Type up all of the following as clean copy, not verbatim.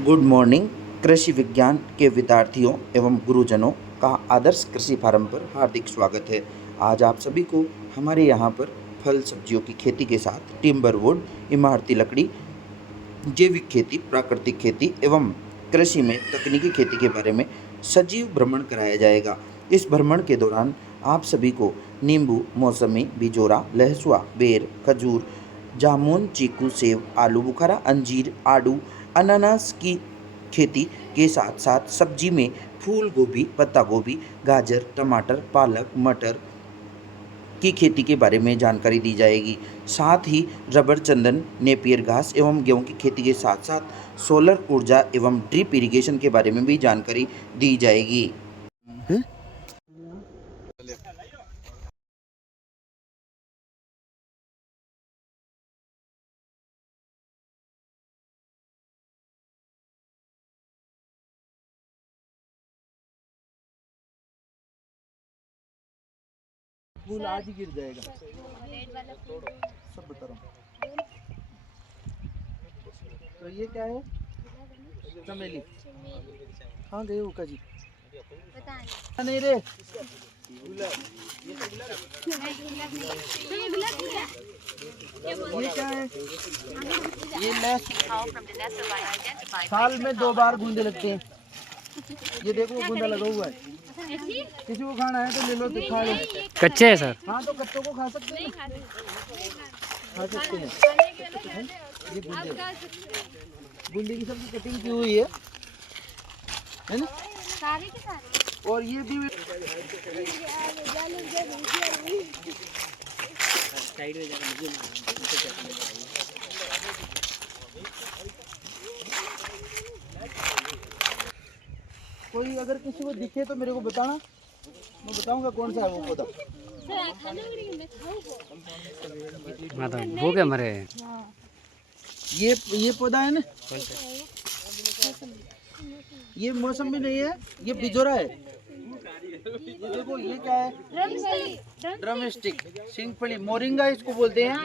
Good morning. कृषि विज्ञान के विद्यार्थियों एवं गुरुजनों का आदर्श कृषि फार्म पर हार्दिक स्वागत है। आज आप सभी को हमारे यहाँ पर फल सब्जियों की खेती के साथ टिम्बरवुड, इमारती लकड़ी, जैविक खेती, प्राकृतिक खेती एवं कृषि में तकनीकी खेती के बारे में सजीव भ्रमण कराया जाएगा। इस भ्रमण के दौरान आप सभी को नींबू, मौसमी, बिजोरा, लहसुआ, बेर, खजूर, जामुन, चीकू, सेब, आलू बुखारा, अंजीर, आड़ू, अनानास की खेती के साथ साथ सब्जी में फूल गोभी, पत्ता गोभी, गाजर, टमाटर, पालक, मटर की खेती के बारे में जानकारी दी जाएगी। साथ ही रबर, चंदन, नेपियर घास एवं गेहूं की खेती के साथ साथ सोलर ऊर्जा एवं ड्रिप इरिगेशन के बारे में भी जानकारी दी जाएगी। फूल आज ही गिर जाएगा। सब बता रहा हूँ। तो ये क्या है? चमेली। हाँ गए उका जी। नहीं रे। ये क्या है? ये लैस साल में 2 बार गूंदे लगते हैं। ये देखो गूंदा लगा हुआ है। किसी को खाना है तो ले लो, तो खा लो। कच्चे है सर? हाँ तो कच्चों को खा सकते हैं, खा सकते हैं। ये बूंदी की सब्जी कटिंग की हुई है ना? सारे के सारे। और ये भी कोई अगर किसी को दिखे तो मेरे को बताना, मैं बताऊंगा कौन सा है वो पौधा। वो क्या मरे? ये पौधा है ना, ये मौसम भी नहीं है, ये बिजोरा है। ये देखो ये क्या है? ड्रम स्टिक, सिंगफली, मोरिंगा इसको बोलते हैं।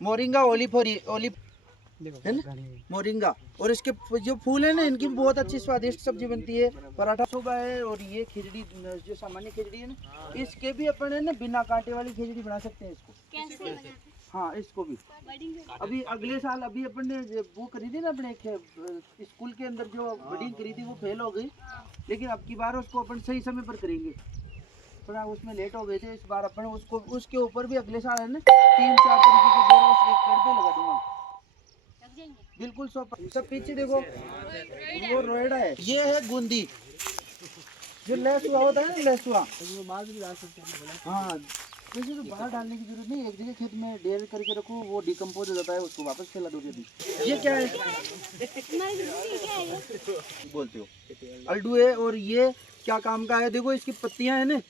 मोरिंगा ओलिफ है ना, मोरिंगा। और इसके जो फूल है ना, इनकी भी बहुत अच्छी स्वादिष्ट सब्जी बनती है। पराठा सुबह है। और ये खिचड़ी जो सामान्य खिचड़ी है ना, इसके भी अपन है ना बिना कांटे वाली खिचड़ी बना सकते हैं इसको। कैसे? हाँ इसको भी अभी अगले साल अभी अपन ने वो करी थी ना, अपने स्कूल के अंदर जो बडिंग करी थी वो फेल हो गई, लेकिन अब की बार उसको अपन सही समय पर करेंगे। थोड़ा उसमें लेट हो गए थे, इस बार अपन उसको उसके ऊपर भी अगले साल है ना 3-4 तरीके के पेड़ उस एक पेड़ पे लगा दूंगा। बिल्कुल सब पीछे देखो, वो रोएडा है। ये है बूंदी, जो लहसुआ होता है ना, लहसुआ हाँ। वैसे तो बाहर डालने की जरूरत नहीं, एक जगह खेत में ढेर करके रखो, वो डिकम्पोज हो जाता है, उसको वापस फैला दो। ये क्या है? बोलते हो अल्डू है। और ये क्या काम का है? देखो इसकी पत्तियां है ना,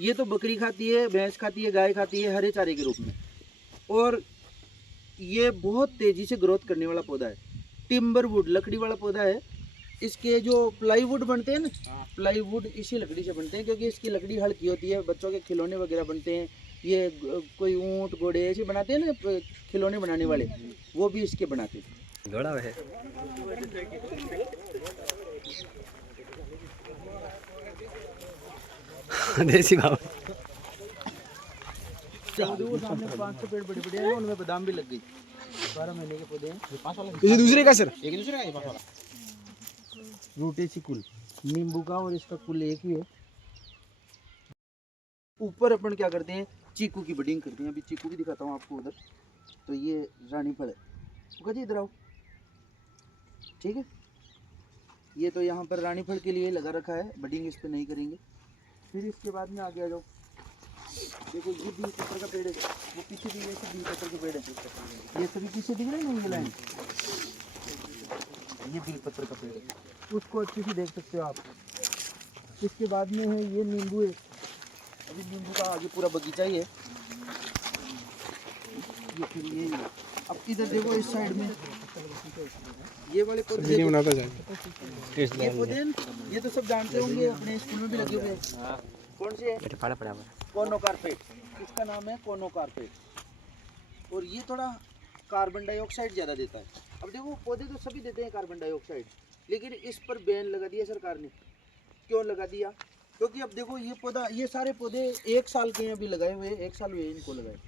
ये तो बकरी खाती है, भैंस खाती है, गाय खाती है, हरे चारे के रूप में। और ये बहुत तेजी से ग्रोथ करने वाला पौधा है। टिम्बरवुड लकड़ी वाला पौधा है। इसके जो प्लाईवुड बनते हैं ना, प्लाईवुड इसी लकड़ी से बनते हैं, क्योंकि इसकी लकड़ी हल्की होती है। बच्चों के खिलौने वगैरह बनते हैं। ये कोई ऊंट घोड़े ऐसे बनाते हैं ना खिलौने बनाने वाले, वो भी इसके बनाते हैं। घोड़ा है। देसी भाव। सामने 500 पेड़ बड़े बड़े हैं, उनमें बादाम भी लग गई। 12 महीने के पौधे हैं। किसी दूसरे का सर? एक दूसरे का 5 वाला रूटेसी कुल नींबू का, और इसका कुल एक ही है। ऊपर अपन क्या करते हैं, चीकू की बडिंग करते हैं। अभी चीकू भी दिखाता हूँ आपको उधर। तो ये रानी फल है। जी इधर आओ, ठीक है। ये तो यहाँ पर रानी फल के लिए लगा रखा है, बडिंग इस पर नहीं करेंगे। फिर इसके बाद में आगे आ जाओ। देखो ये 20 पत्थर का पेड़ है, वो पीछे भी ये 20 पत्थर के पेड़ है। ये सभी पीछे दिख रहे हैं ना, ये लाइन, ये 20 पत्थर का पेड़ है, उसको अच्छे से देख सकते हो आप। इसके बाद में है ये नींबू है। अभी नींबू का आगे पूरा बगीचा ही है। ये फिर ये अब इधर देखो, इस साइड में ये वाले पौधे बनाता जाएंगे। ये पौधे ये तो सब जानते होंगे, अपने स्कूल में भी लगे हुए हैं। कौन से है? कोनोकार्पेट, इसका नाम है कोनोकार्पेट। और ये थोड़ा कार्बन डाइऑक्साइड ज़्यादा देता है। अब देखो पौधे तो सभी देते हैं कार्बन डाइऑक्साइड, लेकिन इस पर बैन लगा दिया सरकार ने। क्यों लगा दिया? क्योंकि अब देखो ये पौधा, ये सारे पौधे 1 साल के हैं अभी लगाए हुए, 1 साल हुए इनको लगाए,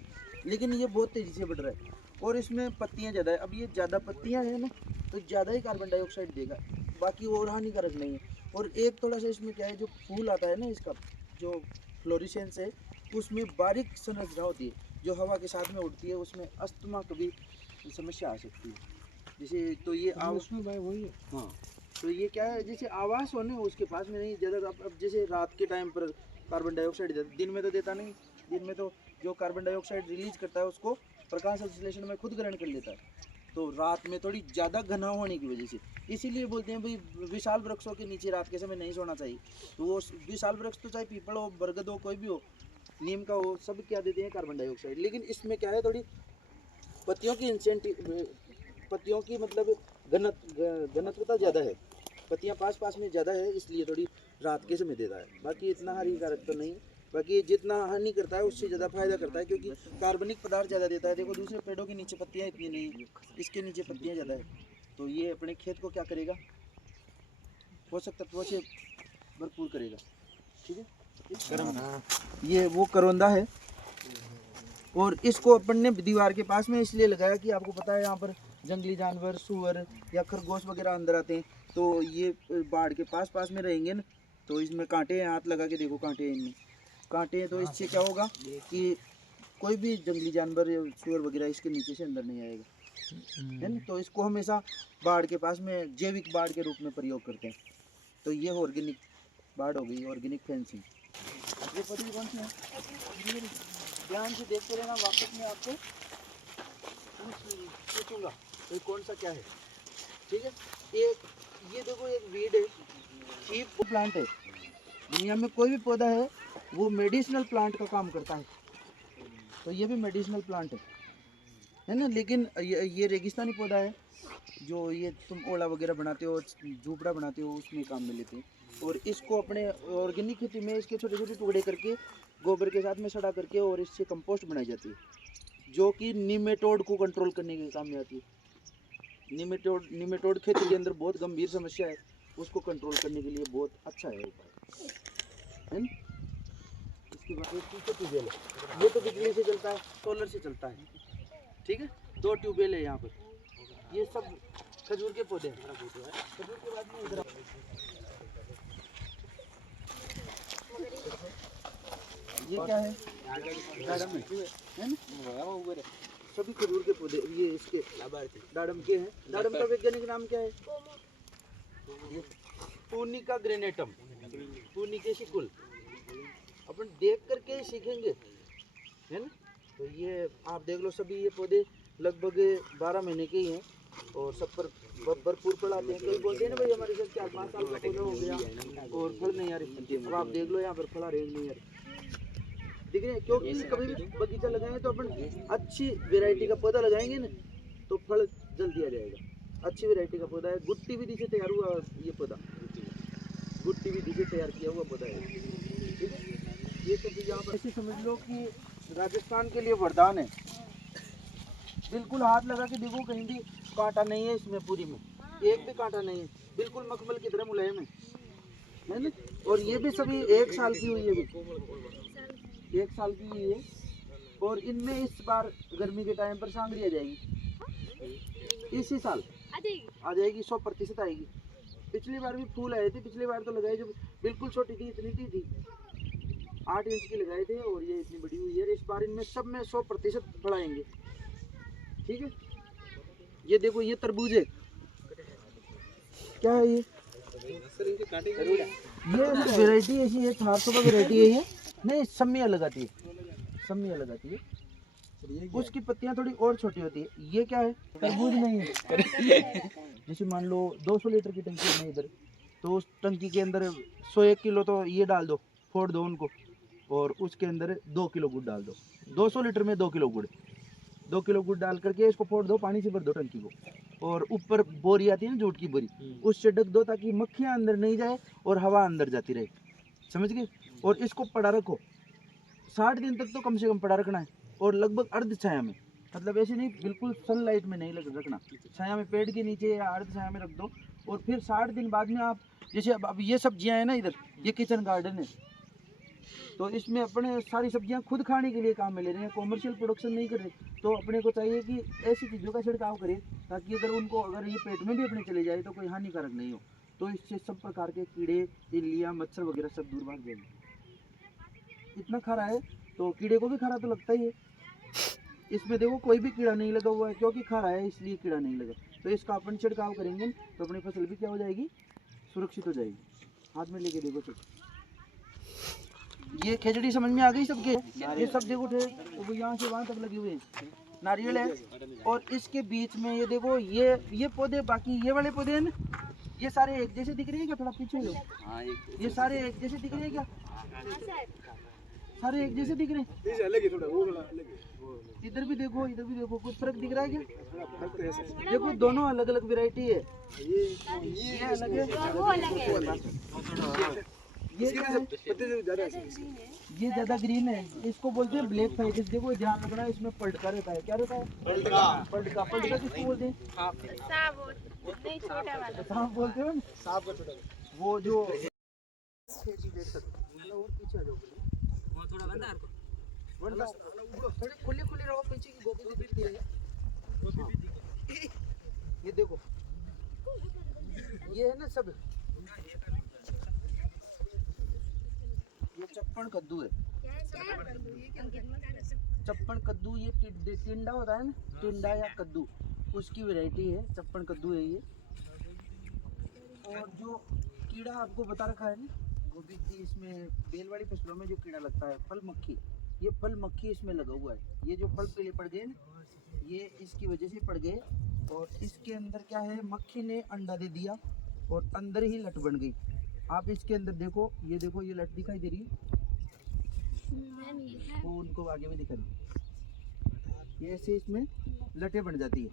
लेकिन ये बहुत तेज़ी से बढ़ रहा है और इसमें पत्तियां ज़्यादा है। अब ये ज़्यादा पत्तियां हैं ना, तो ज़्यादा ही कार्बन डाइऑक्साइड देगा, बाकी और हानिकारक नहीं है। और एक थोड़ा सा इसमें क्या है, जो फूल आता है ना इसका, जो फ्लोरिसेंस है, उसमें बारीक संरचना होती है जो हवा के साथ में उड़ती है, उसमें अस्थमा कभी समस्या आ सकती है। जैसे तो ये वही है। हाँ, तो ये क्या है, जैसे आवास होने उसके पास में नहीं ज़्यादा। अब जैसे रात के टाइम पर कार्बन डाइऑक्साइड दिन में तो देता नहीं, दिन में तो जो कार्बन डाइऑक्साइड रिलीज करता है उसको प्रकाश संश्लेषण में खुद ग्रहण कर लेता है, तो रात में थोड़ी ज़्यादा घना होने की वजह से इसीलिए बोलते हैं भाई विशाल वृक्षों के नीचे रात के समय नहीं सोना चाहिए। तो वो विशाल वृक्ष तो चाहे पीपल हो, बरगद हो, कोई भी हो, नीम का हो, सब क्या देते हैं कार्बन डाइऑक्साइड। लेकिन इसमें क्या है, थोड़ी पत्तियों की पत्तियों की मतलब घनत्वता ज़्यादा है, पत्तियां पास पास में ज़्यादा है, इसलिए थोड़ी रात के समय देता है। बाकी इतना हानिकारक तो नहीं, बाकी जितना हानि करता है उससे ज़्यादा फायदा करता है, क्योंकि कार्बनिक पदार्थ ज़्यादा देता है। देखो दूसरे पेड़ों के नीचे पत्तियां इतनी नहीं, इसके नीचे पत्तियां ज़्यादा है, तो ये अपने खेत को क्या करेगा, पोषक तत्वों से भरपूर करेगा। ठीक है, ये वो करौंदा है और इसको अपन ने दीवार के पास में इसलिए लगाया कि आपको पता है यहाँ पर जंगली जानवर, सुअर या खरगोश वगैरह अंदर आते हैं, तो ये बाढ़ के पास पास में रहेंगे ना, तो इसमें कांटे हैं, हाथ लगा के देखो कांटे हैं, इनमें कांटे हैं। तो इससे क्या होगा कि कोई भी जंगली जानवर या सुअर वगैरह इसके नीचे से अंदर नहीं आएगा, है ना। तो इसको हमेशा बाढ़ के पास में जैविक बाढ़ के रूप में प्रयोग करते हैं। तो ये ऑर्गेनिक बाढ़ हो गई, ऑर्गेनिक फेंसिंग। ये पत्ती कौन सी है, ध्यान से देखते रहना, वापस में आपको पूछूंगा ये कौन सा क्या है। ठीक है, एक ये देखो एक वीड है, चीप प्लांट है। दुनिया में कोई भी पौधा है वो मेडिसिनल प्लांट का काम करता है, तो ये भी मेडिसिनल प्लांट है ना। लेकिन ये रेगिस्तानी पौधा है, जो ये तुम ओला वगैरह बनाते हो, झूपड़ा बनाते हो, उसमें काम में लेते हैं। और इसको अपने ऑर्गेनिक खेती में इसके छोटे छोटे टुकड़े करके गोबर के साथ में सड़ा करके और इससे कंपोस्ट बनाई जाती है, जो कि निमेटोड को कंट्रोल करने के काम में आती है। निमेटोड खेती के अंदर बहुत गंभीर समस्या है, उसको कंट्रोल करने के लिए बहुत अच्छा है उपाय, है ना। इसके बाद एक ट्यूबवेल है, ये तो बिजली से चलता है, सोलर से चलता है। ठीक है, 2 ट्यूबवेल है यहाँ पर। ये सब खजूर के पौधे हैं। खजूर के बाद में इधर ये क्या है, दाडम है ना, सभी खजूर के पौधे ये इसके दाडम के हैं। दाडम का वैज्ञानिक नाम क्या है, पुनिका ग्रेनेटम, पुनिकेशी कुल। अपन देख करके सीखेंगे, है ना। तो ये आप देख लो, सभी ये पौधे लगभग 12 महीने के ही हैं और सब पर भरपूर फल आते हैं। कई बोलते हैं ना भाई हमारे साथ 4-5 साल का पौधा हो गया और फल नहीं आ रहे। अब आप देख लो यहाँ पर फल आ रहे नहीं आ रहे, दिख रहे हैं। क्योंकि कभी भी बगीचा लगाएंगे तो अपन अच्छी वेराइटी का पौधा लगाएंगे ना, तो फल जल्दी आ जाएगा। अच्छी वेराइटी का पौधा है, गुट्टी विधि से तैयार हुआ ये पौधा, गुट्टी विधि से तैयार किया हुआ पौधा है। ठीक है, ये तो यहाँ पर ऐसे समझ लो कि राजस्थान के लिए वरदान है। बिल्कुल हाथ लगा के देखो, कहीं भी कांटा नहीं है इसमें, पूरी में एक भी कांटा नहीं है, बिल्कुल मखमल की तरह मुलायम है ना। और ये भी सभी 1 साल की हुई है, भी 1 साल की हुई है। और इनमें इस बार गर्मी के टाइम पर सांगरी आ जाएगी, इसी साल आ जाएगी, 100% आएगी। पिछली बार भी फूल आए थे, पिछली बार तो लगाए जब बिल्कुल छोटी थी, इतनी थी 8 इंच की लगाए थे और ये इतनी बड़ी हुई है। इस बार इनमें सब में 100% फल आएंगे। ठीक है, ये देखो ये तरबूज है, क्या है ये वेराइटी ऐसी है, 400 का वेराइटी है ये। नहीं, सम्मी अलग आती है, सम्मी अलग आती है, उसकी पत्तियां थोड़ी और छोटी होती है। ये क्या है, तरबूज नहीं है। जैसे मान लो 200 लीटर की टंकी है इधर, तो उस टंकी के अंदर 101 किलो तो ये डाल दो, फोड़ दो उनको, और उसके अंदर 2 किलो गुड़ डाल दो। 200 लीटर में 2 किलो गुड़, 2 किलो गुड़ डाल करके इसको फोड़ दो, पानी से भर दो टंकी को, और ऊपर बोरी आती है ना जूट की बोरी, उससे ढक दो ताकि मक्खियाँ अंदर नहीं जाए और हवा अंदर जाती रहे, समझ गए। और इसको पड़ा रखो 60 दिन तक, तो कम से कम पड़ा रखना है, और लगभग अर्ध छाया में, मतलब ऐसे नहीं, बिल्कुल सनलाइट में नहीं रखना, छाया में पेड़ के नीचे या अर्ध छाया में रख दो। और फिर 60 दिन बाद में आप, जैसे अब ये सब्जियां हैं ना, इधर ये किचन गार्डन है, तो इसमें अपने सारी सब्जियां खुद खाने के लिए काम में ले रहे हैं, कॉमर्शियल प्रोडक्शन नहीं कर रहे। तो अपने को चाहिए कि ऐसी चीज़ों का छिड़काव करें ताकि अगर उनको, अगर ये पेट में भी अपने चले जाए तो कोई हानिकारक नहीं हो। तो इससे सब प्रकार के कीड़े, इल्लियाँ, मच्छर वगैरह सब दूर भाग जाएंगे। इतना खारा है तो कीड़े को भी खारा तो लगता ही है। इसमें देखो कोई भी कीड़ा नहीं लगा हुआ है, क्योंकि खारा है इसलिए कीड़ा नहीं लगा। तो इसका अपन छिड़काव करेंगे तो अपनी फसल भी क्या हो जाएगी, सुरक्षित हो जाएगी। हाथ में लेके देखो सब, ये खिचड़ी समझ में आ गई सबके? ये सब देखो वो यहाँ से वहाँ तक लगे हुए हैं, नारियल है। और इसके बीच में ये देखो, ये पौधे, बाकी ये वाले पौधे हैं ना, ये सारे एक जैसे दिख रहे हैं क्या? थोड़ा पीछे लो, ये सारे एक जैसे दिख रहे हैं क्या? सारे एक जैसे दिख रहे हैं? इधर भी देखो, इधर भी देखो, कुछ फर्क दिख रहा है क्या? देखो दोनों अलग अलग वैरायटी है, ये अलग है, ये ज्यादा ग्रीन है, इसको बोलते हैं ब्लैक फाइटिस। देखो ध्यान रखना, इसमें पलटका रहता है। क्या रहता है? पलटका। पलटका किसको बोलते हैं? सांप बोलते हो ना, वो जो देख सकते हो। पीछे आ जाओ, थोड़ी खुली खुली रहो, पीछे की गोभी भी दिखती है। ये देखो, ये है ना सब, ये चप्पण कद्दू है। चप्पण कद्दू, ये टिंडा होता है ना, टिंडा या कद्दू, उसकी वैरायटी है, चप्पण कद्दू है ये। और जो कीड़ा आपको बता रखा है ना गोभी की, इसमें बेल वाली फसलों में जो कीड़ा लगता है, फल मक्खी, ये फल मक्खी इसमें लगा हुआ है। ये जो फल पीले पड़ गए ना, ये इसकी वजह से पड़ गए। और इसके अंदर क्या है, मक्खी ने अंडा दे दिया और अंदर ही लट बन गई। आप इसके अंदर देखो, ये देखो, ये लट दिखाई दे रही है, वो उनको आगे में दिखा रही, ये ऐसे इसमें लटें बन जाती है,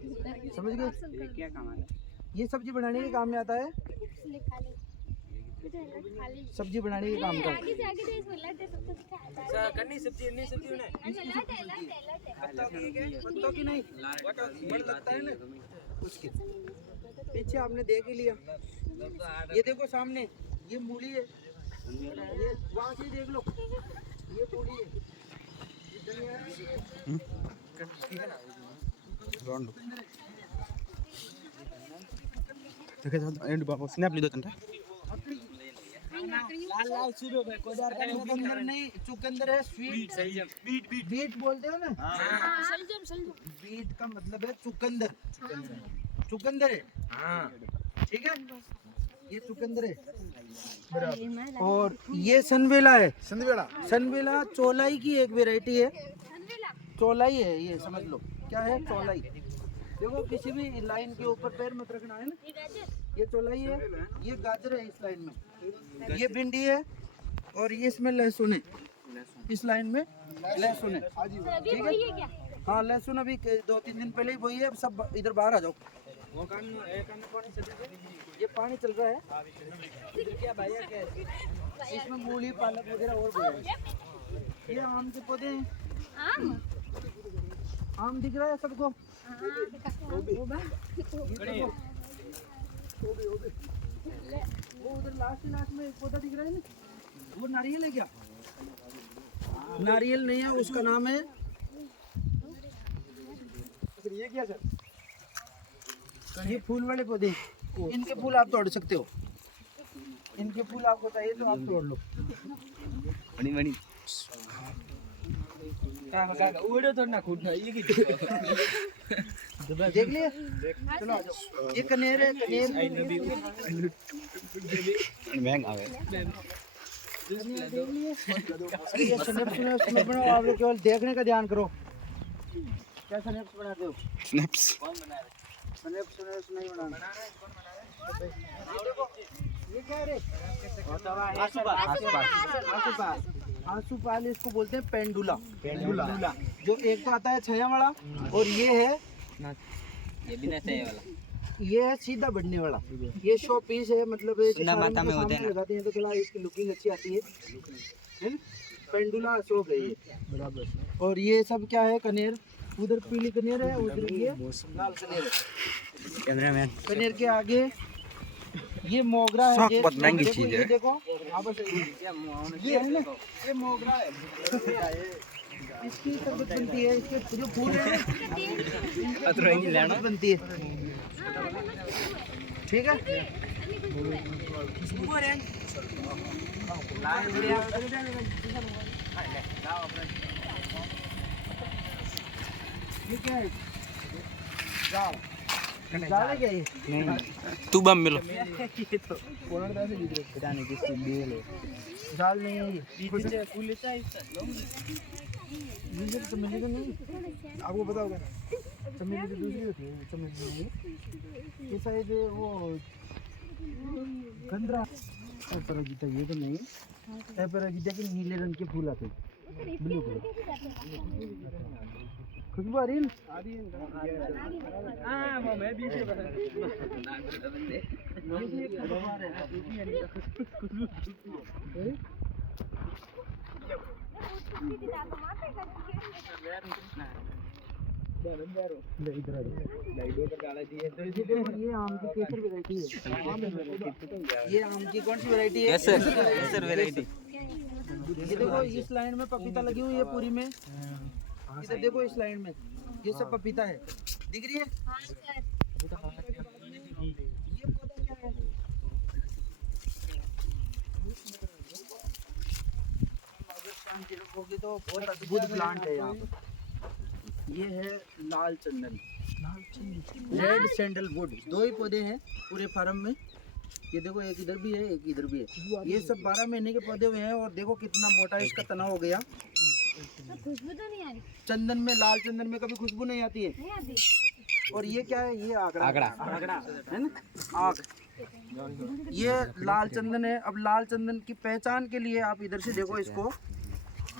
समझ गए? क्या काम आता है? ये सब्जी बनाने के काम में आता है, सब्जी बनाने के काम का। पत्तों की नहीं, बड़ लगता है ना उसके पीछे, आपने देख ही लिया। ये देखो सामने, ये मूली है, ये वहाँ से देख लो, ये मूली है, धनिया स्नैप लीधो तंटा चुकंदर नहीं, चुकंदर है स्वीट, बीट बोलते हो ना, बीट का मतलब है चुकंदर, चुकंदर है, ठीक है, ये चुकंदर है। और ये सनबेला है, सनबेला चौलाई की एक वैरायटी है, चौलाई है ये, समझ लो क्या है चौलाई। देखो किसी भी लाइन के ऊपर पैर मत रखना है ना, ये चौलाई है, ये गाजर है इस लाइन में, ये भिंडी है, और ये इसमें लहसुन है, इस लाइन में लहसुन है, ठीक है। हाँ लहसुन अभी 2-3 दिन पहले ही बोई है, अब सब इधर बाहर आ जाओ। ये पानी चल रहा है, इधर क्या भाई क्या है? इसमें मूली, पालक वगैरह और बोया है। ये आम के पौधे हैं, आम दिख रहा है सबको? वो उधर लास्ट में एक पौधा दिख रहा है ना, वो नारियल है क्या? नारियल नहीं है, उसका नाम है, ये क्या सर? ये फूल वाले पौधे, इनके फूल आप तोड़ सकते हो, इनके फूल आपको चाहिए तो आप तोड़ लो। बनी देख लिए? चलो आ जाओ। ये कनेर है, कनेर महंगा है। ये स्नैप्स बनाओ, आप लोग केवल देखने का ध्यान करो। क्या स्नैप्स बनाते हो? स्नैप्स स्नैप्स नहीं बनाना। ये क्या है रे? आंसूपाल इसको बोलते हैं, पेंडुला। जो एक तो आता है छाया वाला, और ये है बिना छाया वाला, ये है सीधा बढ़ने वाला। ये शो पीस है, मतलब माता में होते हैं, लगाते हैं तो थोड़ा इसकी लुकिंग अच्छी आती है। पेंडुला अशोक है ये, बराबर। और ये सब क्या है, कनेर, उधर पीली कनेर है, उधर ये लाल कनेर है। कैमरामैन कनेर के आगे ये मोगरा है। ये बहुत महंगी देखो, चीज ये है। देखो आपस ये है ना, ये मोगरा है। इसकी शरबत बनती है, इसके जो फूल है ना, अतरंगी लेना बनती है। ठीक है। ये क्या है? जाल जाल है क्या ये? तू बम मिलो जाल नहीं है ये। दूसरी चमेली तो नहीं, आपको पता होगा चमेली तो दूसरी होती है। चमेली नहीं, ये शायद वो गंधरा एपराजिता, ये तो नहीं। एपराजिता के नीले रंग के फूल आते हैं, ब्लू कलर। खुशबू आ रही है ये आम की केसर वैरायटी है। ये आम की कौन सी वैरायटी है? केसर वैरायटी। ये देखो इस लाइन में पपीता लगी हुई है पूरी में। इधर देखो इस लाइन में ये सब पपीता है, दिख रही है? ये पौधा क्या है? राजस्थान के लोगों की तो बहुत अद्भुत प्लांट है यहाँ पर। ये है लाल चंदन, रेड सैंडलवुड। दो ही पौधे हैं पूरे फार्म में। ये देखो एक इधर भी है, एक इधर भी है। ये सब 12 महीने के पौधे हुए हैं और देखो कितना मोटा इसका तना हो गया। खुशबू तो नहीं आ रही। चंदन में, लाल चंदन में कभी खुशबू नहीं आती है। नहीं आती। और ये क्या है? ये आगरा आगरा। आगरा है ना, आग। ये लाल चंदन है। अब लाल चंदन की पहचान के लिए आप इधर से देखो इसको।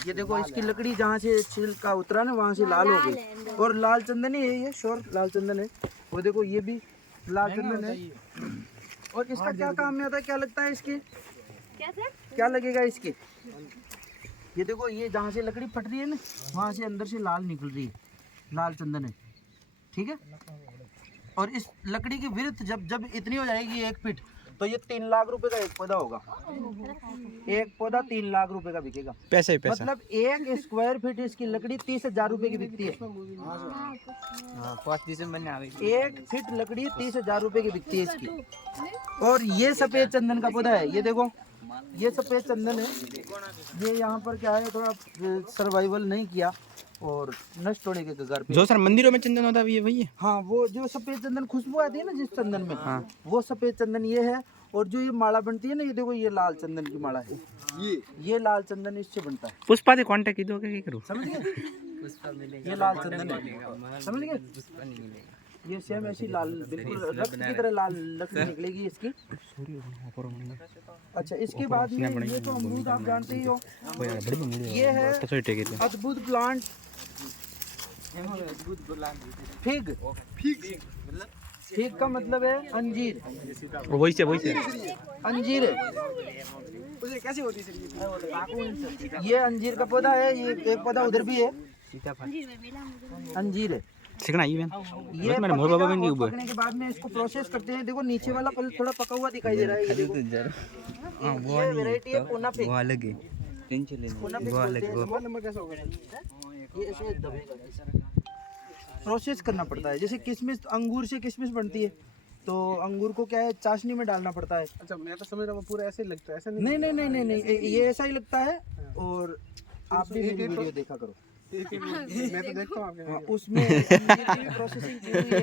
ये देखो इसकी लकड़ी जहाँ से छिलका उतरा ना वहाँ से लाल हो गई। और लाल चंदन ही है ये, श्योर लाल चंदन है। वो देखो ये भी लाल चंदन है। और इसका क्या काम में आता है? क्या लगता है इसके? क्या सर? क्या लगेगा इसके? ये देखो ये जहाँ से लकड़ी फट रही है ना वहाँ से अंदर से लाल निकल रही है, लाल चंदन है। ठीक है। और इस लकड़ी की विड्थ जब जब इतनी हो जाएगी 1 फीट, तो ये 3 लाख रुपए का एक पौधा होगा। एक पौधा 3 लाख रुपए का बिकेगा। पैसे मतलब 1 स्क्वायर फीट इसकी लकड़ी 30,000 रुपए की बिकती है। 5 दिसंबर में आवे 1 फीट लकड़ी 30,000 रुपए की बिकती है इसकी। और ये सफेद चंदन का पौधा है। ये देखो ये सफेद चंदन है। ये यहाँ पर क्या है, थोड़ा सर्वाइवल नहीं किया और नष्ट होने के कगार पे। जो सर मंदिरों में चंदन होता है वही है। हाँ, वो जो सफेद चंदन खुशबू आती है ना जिस चंदन में, वो सफेद चंदन ये है। और जो ये माला बनती है ना, ये देखो ये लाल चंदन की माला है। ये लाल चंदन इससे बनता है। पुष्पा से कांटेक्ट की दो क्या करूं? समझ गए? ये लाल चंदन है, समझ गए? ये सेम ऐसी लाल, बिल्कुल रक्त की तरह लाल लकड़ी निकलेगी इसकी। अच्छा, इसके बाद में ये तो अमरूद आप जानते ही हो। ये है अद्भुत प्लांट फिग। फिग का मतलब है अंजीर। वही से अंजीर है। कैसे होती है? ये अंजीर का पौधा है। ये एक पौधा उधर भी है, अंजीर है। सीखना ये ये पकने के बाद में इसको प्रोसेस करते हैं। देखो नीचे वाला फल थोड़ा पका हुआ दिखाई दे रहा है। ये देखो ये वैरायटी है पूना फिग। वो अलग है। पूना फिग बोलते हैं। ये ऐसे दबेगा, प्रोसेस करना पड़ता है। जैसे किशमिश, अंगूर से किशमिश बनती है, तो अंगूर को क्या है, चाशनी में डालना पड़ता है। अच्छा, मैं तो समझ रहा हूँ पूरा ऐसे ही लगता है। ऐसा नहीं नहीं नहीं नहीं नहीं, ये ऐसा ही लगता है। और आप भी मेरी वीडियो देखा करो। मैं तो देखता हूँ आपके हाँ, उसमें अंजीर की प्रोसेसिंग की हुई है।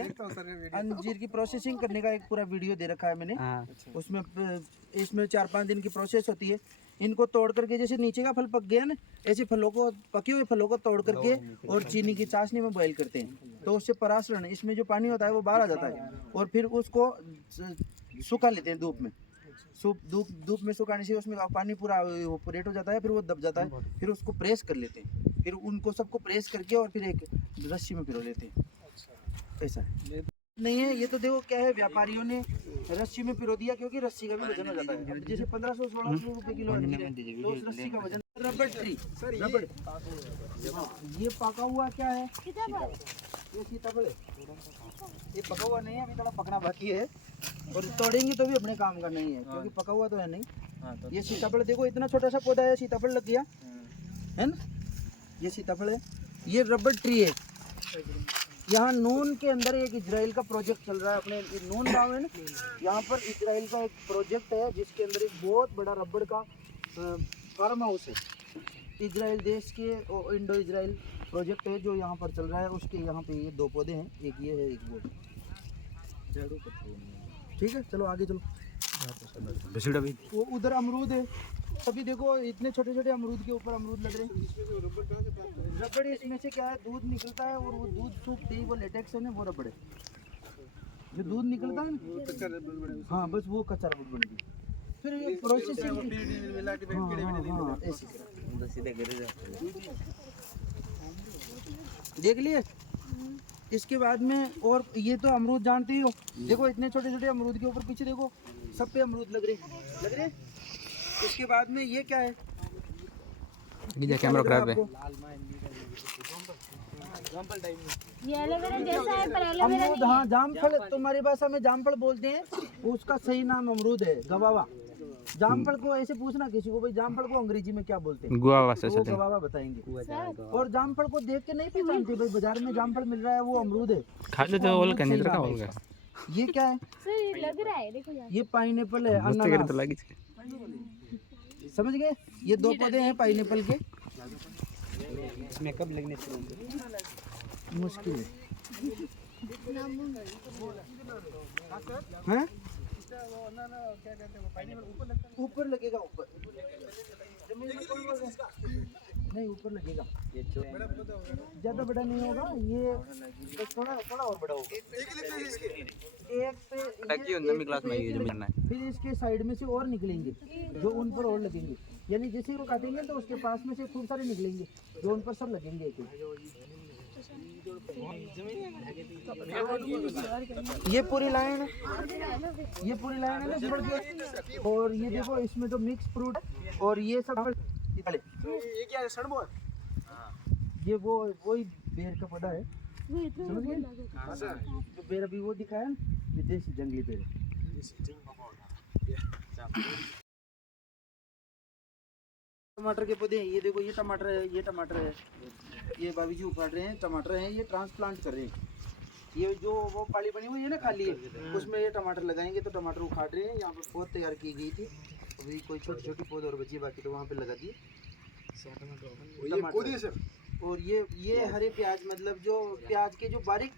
अंजीर की प्रोसेसिंग करने का एक पूरा वीडियो दे रखा है मैंने। उसमें इसमें 4-5 दिन की प्रोसेस होती है। इनको तोड़ करके, जैसे नीचे का फल पक गया ना, ऐसे फलों को, पके हुए फलों को तोड़ करके और चीनी की चाशनी में बॉईल करते हैं। तो उससे परासरण, इसमें जो पानी होता है वो बाहर आ जाता है। और फिर उसको सुखा लेते हैं धूप में। धूप में सुखाने से उसमें पानी पूरा ऑपरेट हो जाता है, फिर वो दब जाता है। फिर उसको प्रेस कर लेते हैं। फिर उनको सबको प्रेस करके और फिर एक रस्सी में पिरो लेते हैं। ऐसा है। नहीं है ये तो देखो क्या है, व्यापारियों ने रस्सी में पिरो दिया, क्योंकि रस्सी का भी वजन हो जाता है। अब जैसे 1500-1600 रुपए किलो अंजीर है, तो उस रस्सी का वजन रबड़ ट्री, रबड़। हाँ, ये पका हुआ क्या है? सीताफल। ये सीताफल है। ये पका हुआ नहीं है, अभी थोड़ा पकना बाकी है, और तोड़ेंगे तो भी अपने काम का नहीं है, क्योंकि पका हुआ तो है नहीं। ये सीताफल देखो, इतना छोटा सा पौधा है, सीताफल लग गया है ना। ये सीताफल है, ये रबड़ ट्री है। यहाँ नून के अंदर एक इजराइल का प्रोजेक्ट चल रहा है, अपने नून गाँव है ना, यहाँ पर इजराइल का एक प्रोजेक्ट है, जिसके अंदर एक बहुत बड़ा रबड़ का फार्म हाउस है। इजराइल देश के इंडो इजराइल प्रोजेक्ट है जो यहाँ पर चल रहा है। उसके यहाँ पे ये 2 पौधे हैं, एक ये है, एक वो। ठीक है, चलो आगे चलो। वो उधर अमरूद है, अभी देखो इतने छोटे छोटे अमरूद के ऊपर अमरूद लग रहे हैं। रबड़ इसमें से क्या है, दूध निकलता है, और वो दूध सूखते ही वो लेटेक्स है ना, वो रबड़ है। जो दूध निकलता है ना, हाँ बस वो कच्चा रबड़ बन गया। फिर ये प्रोसेसिंग देख लिए। इसके बाद में, और ये तो अमरूद जानते ही हो, देखो इतने छोटे छोटे अमरूद के ऊपर पीछे देखो सब पे अमरूद लग रहे। इसके बाद में ये क्या है, कैमरा खराब है। ये एलोवेरा जैसा है पर एलोवेरा अमरूद, हाँ जामफल, तुम्हारी भाषा में जामफल बोलते हैं, उसका सही नाम अमरूद है, गवावा। जामफल को ऐसे पूछना किसी को, भाई जामफल को अंग्रेजी में क्या बोलते हैं, गुआवा से वो गवावा बताएंगे। और जामफल को देख के नहीं पहचानते, भाई बाजार में जामफल मिल रहा है वो अमरूद है। खा लेते हो बोल के का बोल गया। ये क्या है? सर ये लग रहा है, देखो यार। ये पाइनएप्पल है, तो अनानास। लगी समझ गए? ये 2 पौधे हैं पाइनएप्पल के। इसमें कब लगने चाहिए? मुश्किल है, हैं? ऊपर लगेगा, ऊपर जमीन में कोई नहीं, ऊपर लगेगा। ज्यादा बड़ा नहीं होगा ये, तो थोड़ा थोड़ा और बड़ा होगा। एक पे क्लास में ये जमीन है। फिर इसके साइड में से और निकलेंगे जो उन पर और लगेंगे, यानी जैसे वो काटेंगे तो उसके पास में से खूब सारे निकलेंगे जो उन पर सब लगेंगे एक ये पूरी लाइन, ये पूरी लाइन है ना जुड़ के। और ये देखो इसमें तो मिक्स फ्रूट और ये सब, ये क्या है सड़बोर, ये वो वही बेर का पौधा है, समझ गए? जो बेर अभी वो दिखाया ना, विदेशी जंगली बेर। टमाटर के पौधे हैं, ये देखो ये टमाटर है, ये टमाटर है, ये भाभी जी उखाड़ रहे हैं, टमाटर हैं, ये ट्रांसप्लांट कर रहे हैं। ये जो वो पाली बनी हुई है ना खाली है, उसमें ये टमाटर लगाएंगे, तो टमाटर उखाड़ रहे हैं। यहाँ पर पौध तैयार की गई थी, अभी कोई छोटी छोटी पौध और बची है, बाकी तो वहाँ पे लगा दिए। और ये हरे प्याज, मतलब जो प्याज के जो बारीक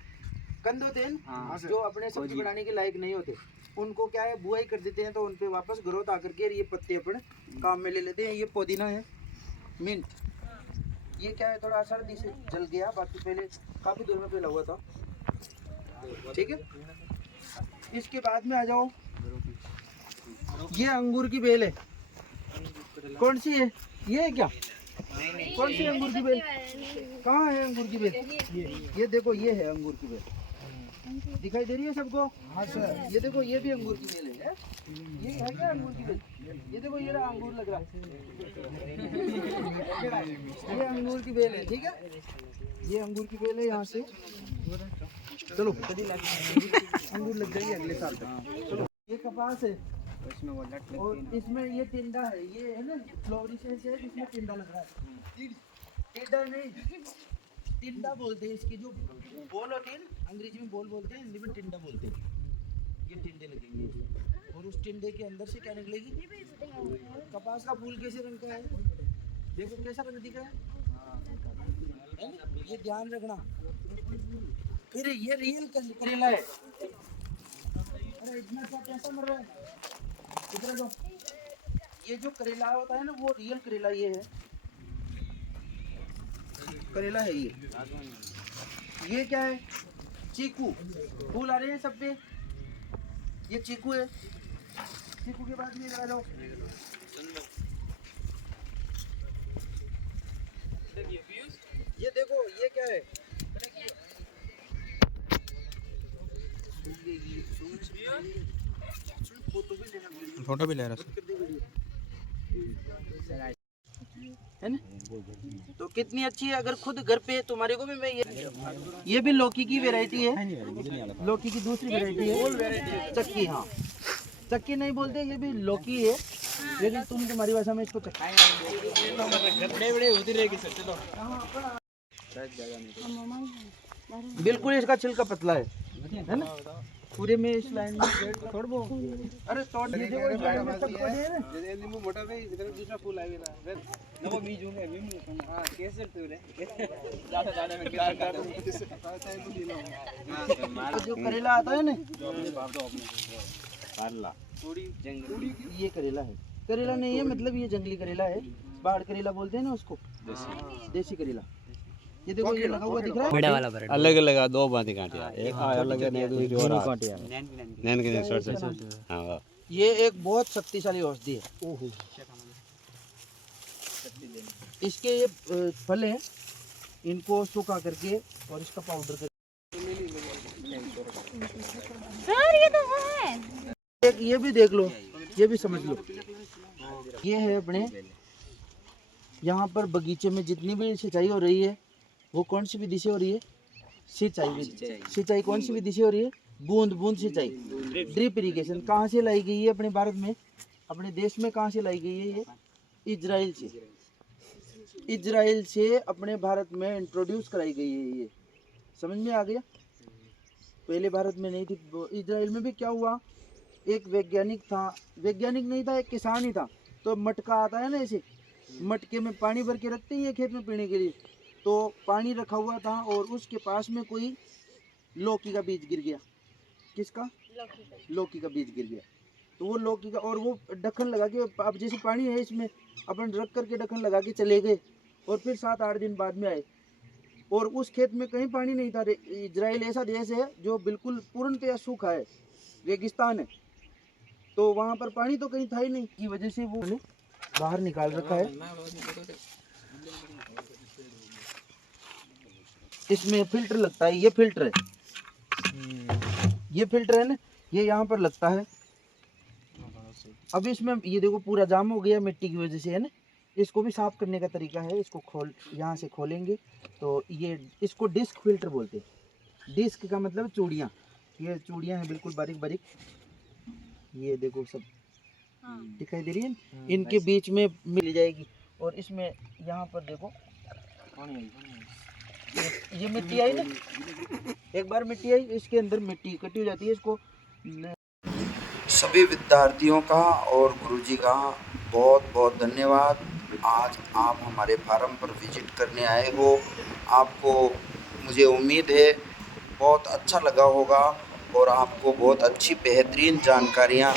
कंद होते हैं जो अपने सब्जी बनाने के लायक नहीं होते, उनको क्या है बुआई कर देते हैं, तो उन पे वापस ग्रोथ आकर के ये पत्ते अपने काम में ले लेते हैं। ये पुदीना है, मिंट, ये क्या है थोड़ा सर्दी से जल गया, बाकी पहले काफ़ी दूर में फैला हुआ था। ठीक है, इसके बाद में आ जाओ, ये अंगूर की बेल है। कौन सी है? ये है क्या? कौन सी अंगूर की बेल? कहाँ है अंगूर की बेल? ये देखो, ये है अंगूर की बेल, दिखाई दे रही है सबको? हाँ सर, ये देखो ये भी अंगूर की बेल है। ये है क्या अंगूर की बेल? ये देखो ये रहा अंगूर लग रहा है, ये अंगूर की बेल है। ठीक है, ये अंगूर की बेल है। यहाँ से चलो अंगूर लग जाएंगे अगले साल तक। चलो, ये कपास है और इसमें ये टिंडा है, ये है ना फ्लोरिसेंस है, इसमें टिंडा लग रहा है। टिंडा नहीं, टिंडा बोलते हैं इसके, जो बोल होते हैं ना, अंग्रेजी में बोल बोलते हैं, हिंदी में टिंडा बोलते हैं। ये टिंडे लगेंगे और उस टिंडे के अंदर से क्या निकलेगी? कपास का फूल कैसे रंग का है? देखो कैसा रंग दिख रहा है, ये ध्यान रखना। फिर ये रियल करेला है। अरे इतना सा कैसा मर रहा है? इधर दो, ये जो करेला होता है ना, वो रियल करेला ये है, करेला है ये क्या है? चीकू, फूल आ रहे हैं सब पे, ये चीकू है। चीकू के बाद में लगा दो, ये देखो ये क्या है? फोटो भी ले रहा है ना। तो कितनी अच्छी है, अगर खुद घर पे तुम्हारे को भी मैं ये भी लौकी की वैरायटी है, लौकी की दूसरी वैरायटी है, चक्की। हाँ चक्की नहीं बोलते, ये भी लौकी है, लेकिन तुम तुम्हारी भाषा में इसको चक्की। बिल्कुल इसका छिलका पतला है ना। पूरे में इस लाइन में तोड़ दो। अरे तोड़ दीजिए वो गाड़ी में सबको दे ना। जैसे नींबू मोटा है इधर दूसरा फूल आएगा ना वो बीज होंगे हां कैसे तू रे ज्यादा दाने में क्या जो करेला आता है ना, ये करेला है, करेला नहीं है मतलब ये जंगली करेला है, बाढ़ करेला बोलते हैं ना उसको, देसी करेला। ये देखो ये लगा हुआ दिख रहा है, बड़ा वाला बड़ा अलग अलग है, दो बाती कांटिया, एक अलग है नहीं दूसरी और कांटिया नैन के शॉर्ट से। हां ये एक बहुत शक्तिशाली औषधि है। ओहो इसके ये फल हैं, इनको सुखा करके और इसका पाउडर करके। सर ये तो वो है। एक ये भी देख लो, ये भी समझ लो, ये है अपने यहाँ पर बगीचे में जितनी भी सिंचाई हो रही है वो कौन सी विधि से हो रही है? सिंचाई कौन सी विधि से हो रही है? बूंद बूंद सिंचाई, ड्रिप इरिगेशन। कहाँ से लाई गई है अपने भारत में, अपने देश में कहाँ से लाई गई है? ये इजराइल से, इजराइल से अपने भारत में इंट्रोड्यूस कराई गई है। ये समझ में आ गया? पहले भारत में नहीं थी। इजराइल में भी क्या हुआ, एक वैज्ञानिक था, वैज्ञानिक नहीं था, एक किसान ही था। तो मटका आता है ना, ऐसे मटके में पानी भर के रखते ही है खेत में पीने के लिए, तो पानी रखा हुआ था और उसके पास में कोई लौकी का बीज गिर गया। किसका? लौकी का बीज गिर गया। तो वो लौकी का, और वो ढक्कन लगा के, अब जैसे पानी है इसमें अपन रख करके ढक्कन लगा के चले गए, और फिर 7-8 दिन बाद में आए और उस खेत में कहीं पानी नहीं था। इजराइल ऐसा देश है जो बिल्कुल पूर्णतया सूखा है, रेगिस्तान है, तो वहाँ पर पानी तो कहीं था ही नहीं, की वजह से वो बाहर निकाल रखा है। इसमें फिल्टर लगता है, ये फिल्टर है, ये फिल्टर है ना, ये यहाँ पर लगता है। अब इसमें ये देखो पूरा जाम हो गया मिट्टी की वजह से, है ना। इसको भी साफ करने का तरीका है, इसको यहाँ से खोलेंगे तो ये, इसको डिस्क फिल्टर बोलते हैं। डिस्क का मतलब चूड़ियाँ, ये चूड़ियाँ हैं बिल्कुल बारीक बारीक, ये देखो सब दिखाई दे रही है, इनके बीच में मिल जाएगी। और इसमें यहाँ पर देखो ये मिट्टी आई ना, एक बार मिट्टी आई, इसके अंदर मिट्टी इकट्ठी हो जाती है। इसको सभी विद्यार्थियों का और गुरुजी का बहुत बहुत धन्यवाद। आज आप हमारे फार्म पर विजिट करने आए हो, आपको मुझे उम्मीद है बहुत अच्छा लगा होगा और आपको बहुत अच्छी बेहतरीन जानकारियाँ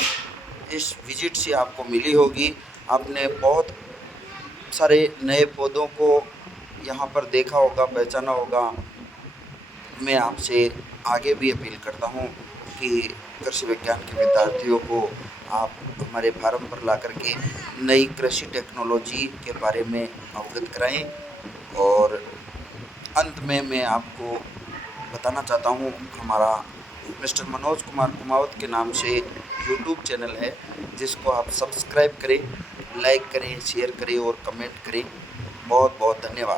इस विजिट से आपको मिली होगी। आपने बहुत सारे नए पौधों को यहाँ पर देखा होगा, पहचाना होगा। मैं आपसे आगे भी अपील करता हूँ कि कृषि विज्ञान के विद्यार्थियों को आप हमारे फार्म पर ला करके नई कृषि टेक्नोलॉजी के बारे में अवगत कराएं। और अंत में मैं आपको बताना चाहता हूँ, हमारा मिस्टर मनोज कुमार कुमावत के नाम से यूट्यूब चैनल है, जिसको आप सब्सक्राइब करें, लाइक करें, शेयर करें और कमेंट करें। बहुत बहुत धन्यवाद।